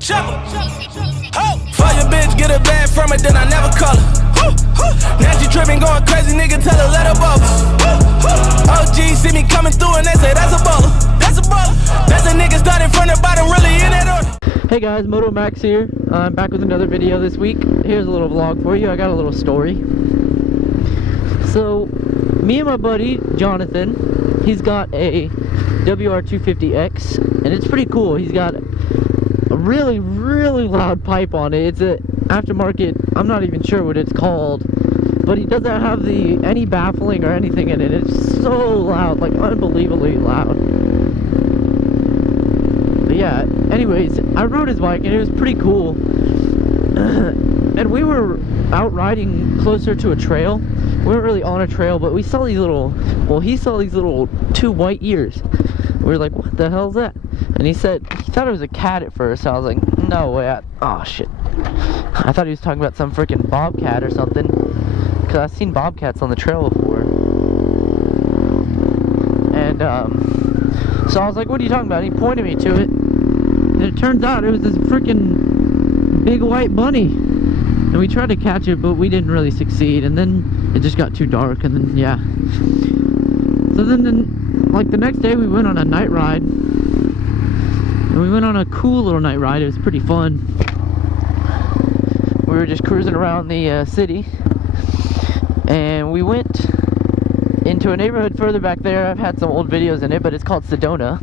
chipper. Fuck your bitch, get a bag from it, then I never call her. Now she tripping, going crazy, nigga, tell her let her bubble. OG see me coming through and they say that's a baller. That's a baller. That's a nigga starting from the bottom, really in that order. Hey guys, Moto Max here. I'm back with another video this week. Here's a little vlog for you. I got a little story. So, me and my buddy, Jonathan, he's got a WR250X, and it's pretty cool. He's got a really, really loud pipe on it. It's an aftermarket, I'm not even sure what it's called, but he doesn't have any baffling or anything in it. It's so loud, like unbelievably loud. But yeah, anyways, I rode his bike and it was pretty cool. And we were out riding closer to a trail. We weren't really on a trail, but we saw these little, well, he saw these little two white ears. We were like, what the hell is that? And he said, he thought it was a cat at first. I was like, no way. Oh shit. I thought he was talking about some freaking bobcat or something. Because I've seen bobcats on the trail before. And, so I was like, what are you talking about? And he pointed me to it. And it turns out it was this freaking big white bunny. And we tried to catch it, but we didn't really succeed. And then it just got too dark, and then, yeah. So then, like, the next day we went on a night ride. And we went on a cool little night ride. It was pretty fun. We were just cruising around the city. And we went into a neighborhood further back there. I've had some old videos in it, but it's called Sedona.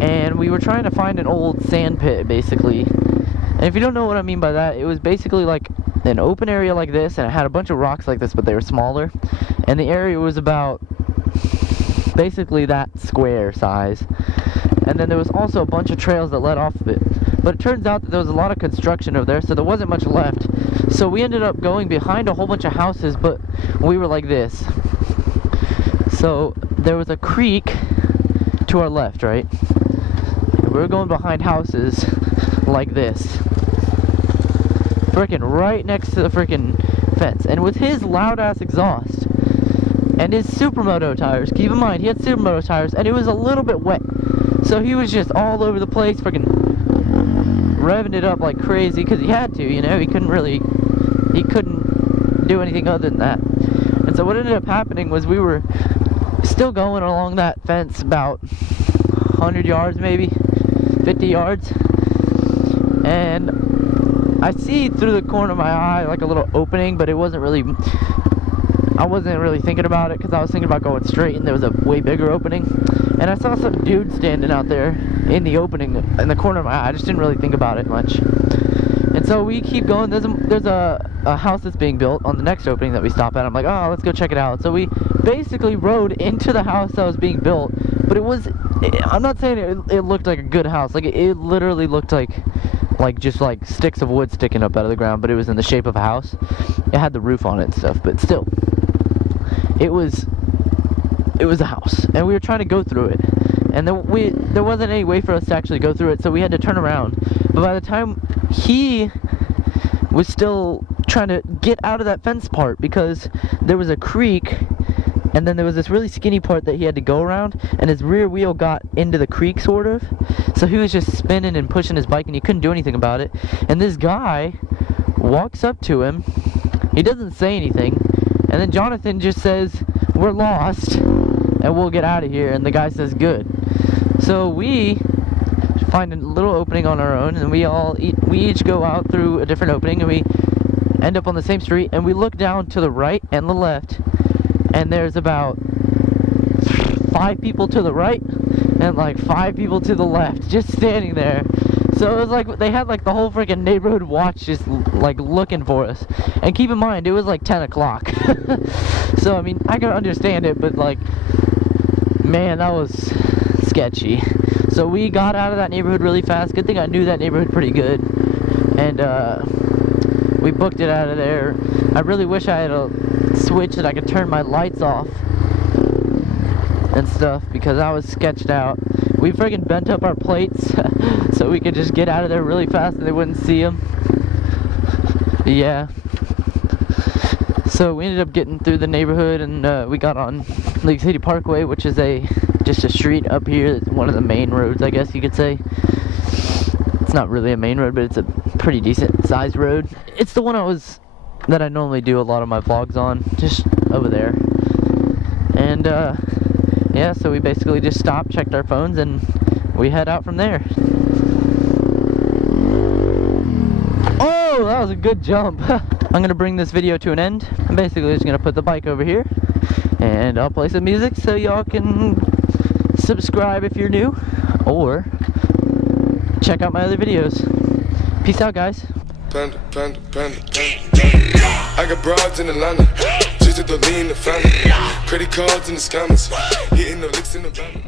And we were trying to find an old sand pit, basically. And if you don't know what I mean by that, it was basically like an open area like this, and it had a bunch of rocks like this, but they were smaller. And the area was about basically that square size. And then there was also a bunch of trails that led off of it. But it turns out that there was a lot of construction over there, so there wasn't much left. So we ended up going behind a whole bunch of houses, but we were like this. So there was a creek to our left, right? And we were going behind houses like this. Frickin' right next to the frickin' fence. And with his loud ass exhaust and his Supermoto tires, keep in mind he had Supermoto tires, and it was a little bit wet, so he was just all over the place, frickin' revving it up like crazy, because he had to, you know. He couldn't do anything other than that. And so what ended up happening was we were still going along that fence about 100 yards, maybe 50 yards, and I see through the corner of my eye like a little opening, but it wasn't really, I wasn't really thinking about it, because I was thinking about going straight, and there was a way bigger opening. And I saw some dude standing out there in the opening in the corner of my eye. I just didn't really think about it much. And so we keep going. There's a house that's being built on the next opening that we stop at. I'm like, oh, let's go check it out. So we basically rode into the house that was being built, but I'm not saying it looked like a good house. Like, it literally looked like just like sticks of wood sticking up out of the ground, but it was in the shape of a house. It had the roof on it and stuff, but still, it was a house, and we were trying to go through it, and there wasn't any way for us to actually go through it, so we had to turn around. But by the time he was still trying to get out of that fence part, because there was a creek, and then there was this really skinny part that he had to go around, and his rear wheel got into the creek, sort of. So he was just spinning and pushing his bike, and he couldn't do anything about it. And this guy walks up to him. He doesn't say anything, and then Jonathan just says, "We're lost, and we'll get out of here." And the guy says, "Good." So we find a little opening on our own, and we each go out through a different opening, and we end up on the same street. And we look down to the right and the left, and there's about 5 people to the right and like 5 people to the left just standing there. So it was like they had like the whole freaking neighborhood watch just like looking for us. And keep in mind, it was like 10 o'clock. So I mean, I can understand it, but like, man, that was sketchy. So we got out of that neighborhood really fast. Good thing I knew that neighborhood pretty good. And we booked it out of there. I really wish I had a switch that I could turn my lights off and stuff, because I was sketched out. We friggin' bent up our plates so we could just get out of there really fast and they wouldn't see them. Yeah. So we ended up getting through the neighborhood, and we got on League City Parkway, which is just a street up here. It's one of the main roads, I guess you could say. It's not really a main road, but it's a pretty decent sized road. It's the one that I normally do a lot of my vlogs on, just over there. And yeah, so we basically just stopped, checked our phones, and we head out from there. Oh, that was a good jump. I'm gonna bring this video to an end. I'm basically just gonna put the bike over here, and I'll play some music so y'all can subscribe if you're new, or check out my other videos. Peace out, guys. Panda, panda, panda, panda. I got broads in Atlanta, just to lean the family. Credit cards in the scammers, hitting the licks in the van.